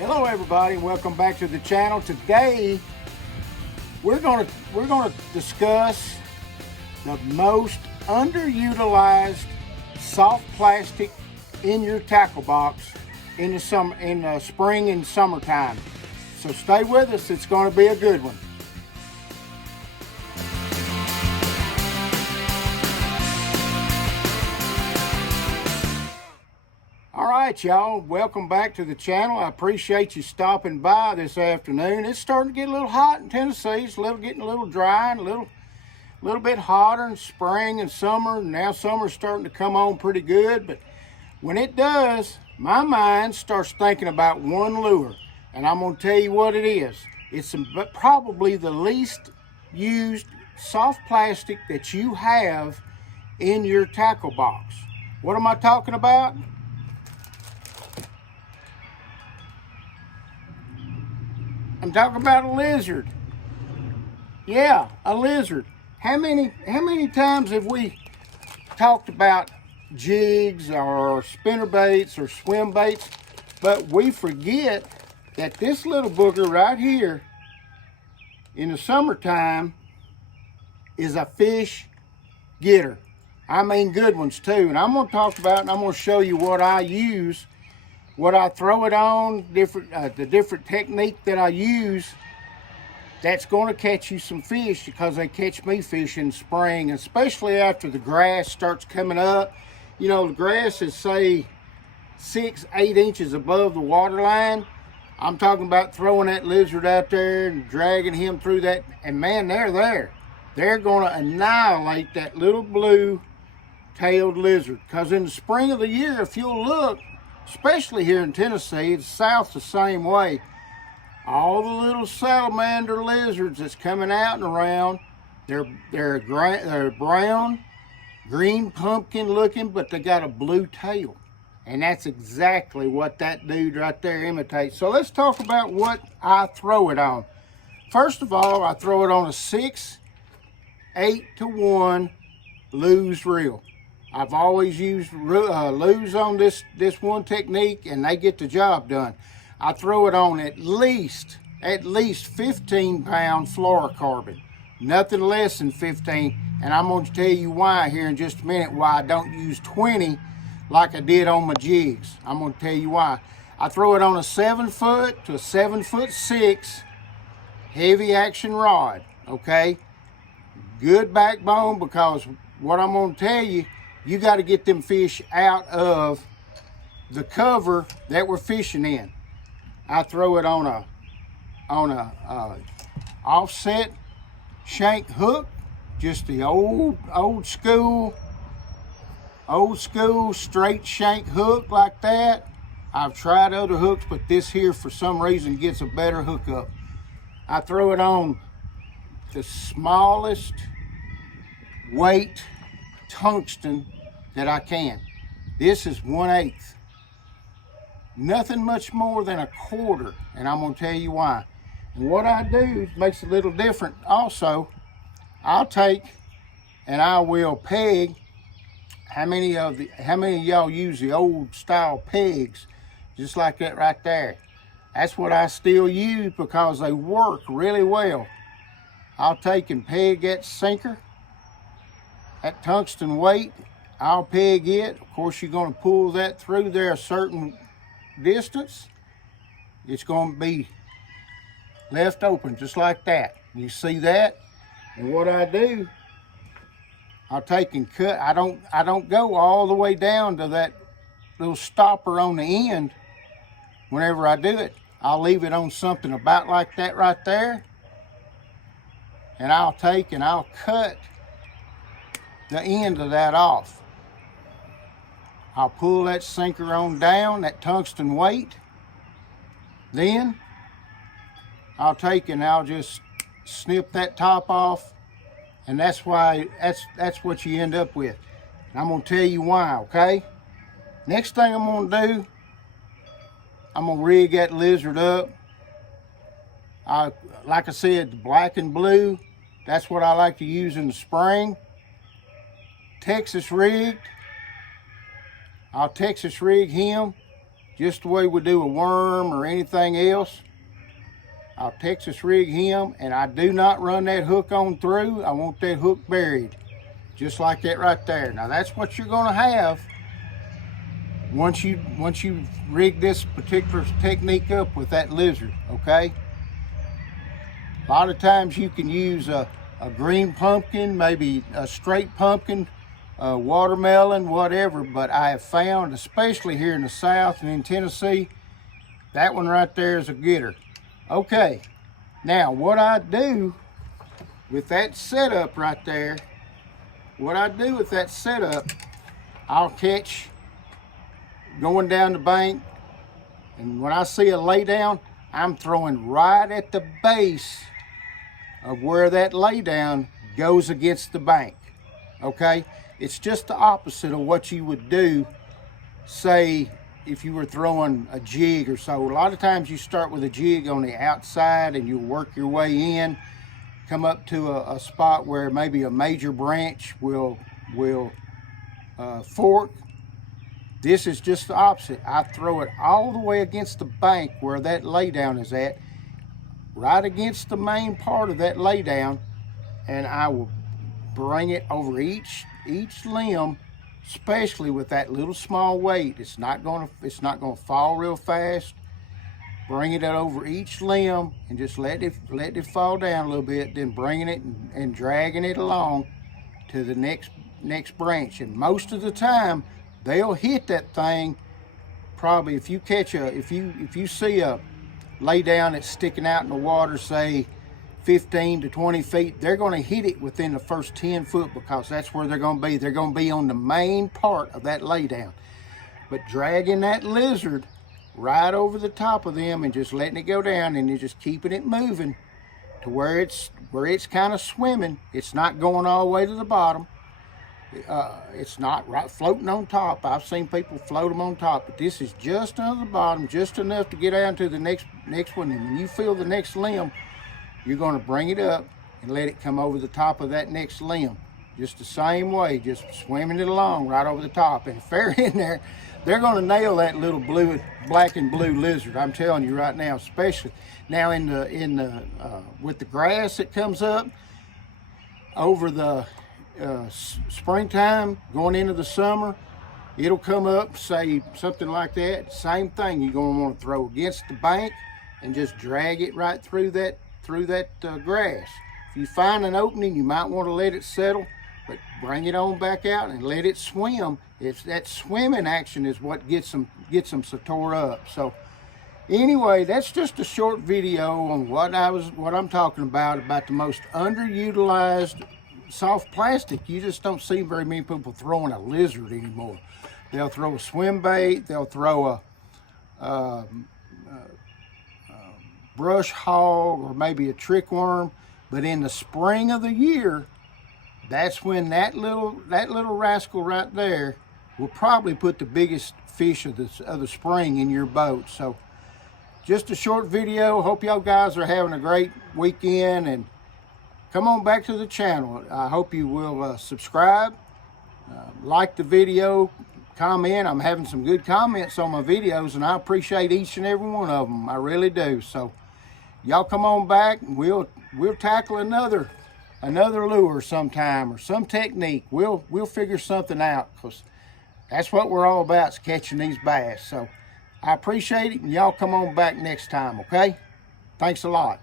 Hello everybody and welcome back to the channel. Today we're going to discuss the most underutilized soft plastic in your tackle box in the spring and summertime. So stay with us, it's going to be a good one. Alright y'all, welcome back to the channel. I appreciate you stopping by this afternoon. It's starting to get a little hot in Tennessee. It's getting a little dry and a little bit hotter in spring and summer. Now summer's starting to come on pretty good, but when it does, my mind starts thinking about one lure, and I'm going to tell you what it is. It's probably the least used soft plastic that you have in your tackle box. What am I talking about? I'm talking about a lizard. Yeah, a lizard. How many times have we talked about jigs or spinner baits or swim baits, but we forget that this little booger right here in the summertime is a fish getter. I mean good ones too. And I'm going to talk about and I'm going to show you what I use, what I throw it on, the different technique that I use that's going to catch you some fish, because they catch me fish in spring, especially after the grass starts coming up. You know, the grass is say 6-8 inches above the water line. I'm talking about throwing that lizard out there and dragging him through that, and man, they're there. They're going to annihilate that little blue-tailed lizard, because in the spring of the year, if you'll look, especially here in Tennessee, the south the same way, all the little salamander lizards that's coming out and around, they're brown, green pumpkin looking, but they got a blue tail. And that's exactly what that dude right there imitates. So let's talk about what I throw it on. First of all, I throw it on a 6-8-to-1 Lew's reel. I've always used Lew's on this one technique, and they get the job done. I throw it on at least 15-pound fluorocarbon, nothing less than 15. And I'm going to tell you why here in just a minute, why I don't use 20 like I did on my jigs. I'm going to tell you why. I throw it on a 7-foot to a 7'6" heavy action rod, okay? Good backbone, because what I'm going to tell you, you got to get them fish out of the cover that we're fishing in. I throw it on a offset shank hook, just the old school straight shank hook like that. I've tried other hooks, but this here for some reason gets a better hookup. I throw it on the smallest weight tungsten that I can. This is 1/8. Nothing much more than a quarter, and I'm going to tell you why. And what I do makes it a little different also. I'll take and I will peg. How many of y'all use the old style pegs just like that right there? That's what I still use, because they work really well. I'll take and peg that sinker, that tungsten weight. I'll peg it. Of course, you're going to pull that through there a certain distance. It's going to be left open just like that. You see that? And what I do, I'll take and cut. I don't go all the way down to that little stopper on the end. Whenever I do it, I'll leave it on something about like that right there, and I'll take and I'll cut the end of that off. I'll pull that sinker on down, that tungsten weight. Then I'll take and I'll just snip that top off, and that's what you end up with. And I'm going to tell you why, okay? Next thing I'm going to do, I'm going to rig that lizard up. Like I said, the black and blue, that's what I like to use in the spring. Texas rigged. I'll Texas rig him just the way we do a worm or anything else. I'll Texas rig him, and I do not run that hook on through. I want that hook buried, just like that right there. Now that's what you're gonna have once you rig this particular technique up with that lizard, okay? A lot of times you can use a green pumpkin, maybe a straight pumpkin, watermelon, whatever, but I have found, especially here in the South and in Tennessee, that one right there is a getter. Okay, now what I do with that setup right there, I'll catch going down the bank, and when I see a lay down, I'm throwing right at the base of where that lay down goes against the bank, okay? It's just the opposite of what you would do, say, if you were throwing a jig or so. A lot of times you start with a jig on the outside and you'll work your way in, come up to a spot where maybe a major branch will fork. This is just the opposite. I throw it all the way against the bank where that laydown is at, right against the main part of that laydown, and I will bring it over each limb, especially with that little small weight. It's not gonna fall real fast. Bring it over each limb and just let it fall down a little bit, then bringing it and dragging it along to the next branch. And most of the time they'll hit that thing. Probably if you see a lay down that's sticking out in the water, say 15 to 20 feet, they're going to hit it within the first 10 foot because that's where they're going to be. They're going to be on the main part of that lay down. But dragging that lizard right over the top of them and just letting it go down, and you're just keeping it moving to where it's kind of swimming. It's not going all the way to the bottom. It's not right floating on top. I've seen people float them on top, but this is just under the bottom, just enough to get down to the next one. And when you feel the next limb, you're going to bring it up and let it come over the top of that next limb, just the same way, just swimming it along right over the top. And if they're in there, they're going to nail that little black and blue lizard. I'm telling you right now, especially now with the grass that comes up over the springtime going into the summer, it'll come up, say something like that. Same thing, you're going to want to throw against the bank and just drag it right through that grass. If you find an opening, you might want to let it settle, but bring it on back out and let it swim. It's that swimming action is what gets them so tore up. So anyway, that's just a short video on what I'm talking about the most underutilized soft plastic. You just don't see very many people throwing a lizard anymore. They'll throw a swim bait, they'll throw a brush hog, or maybe a trick worm. But in the spring of the year, that's when that little rascal right there will probably put the biggest fish of the spring in your boat. So just a short video. Hope y'all guys are having a great weekend, and come on back to the channel. I hope you will subscribe, like the video, comment. I'm having some good comments on my videos, and I appreciate each and every one of them. I really do. So y'all come on back, and we'll tackle another lure sometime, or some technique. We'll figure something out, because that's what we're all about, is catching these bass. So I appreciate it, and y'all come on back next time, okay? Thanks a lot.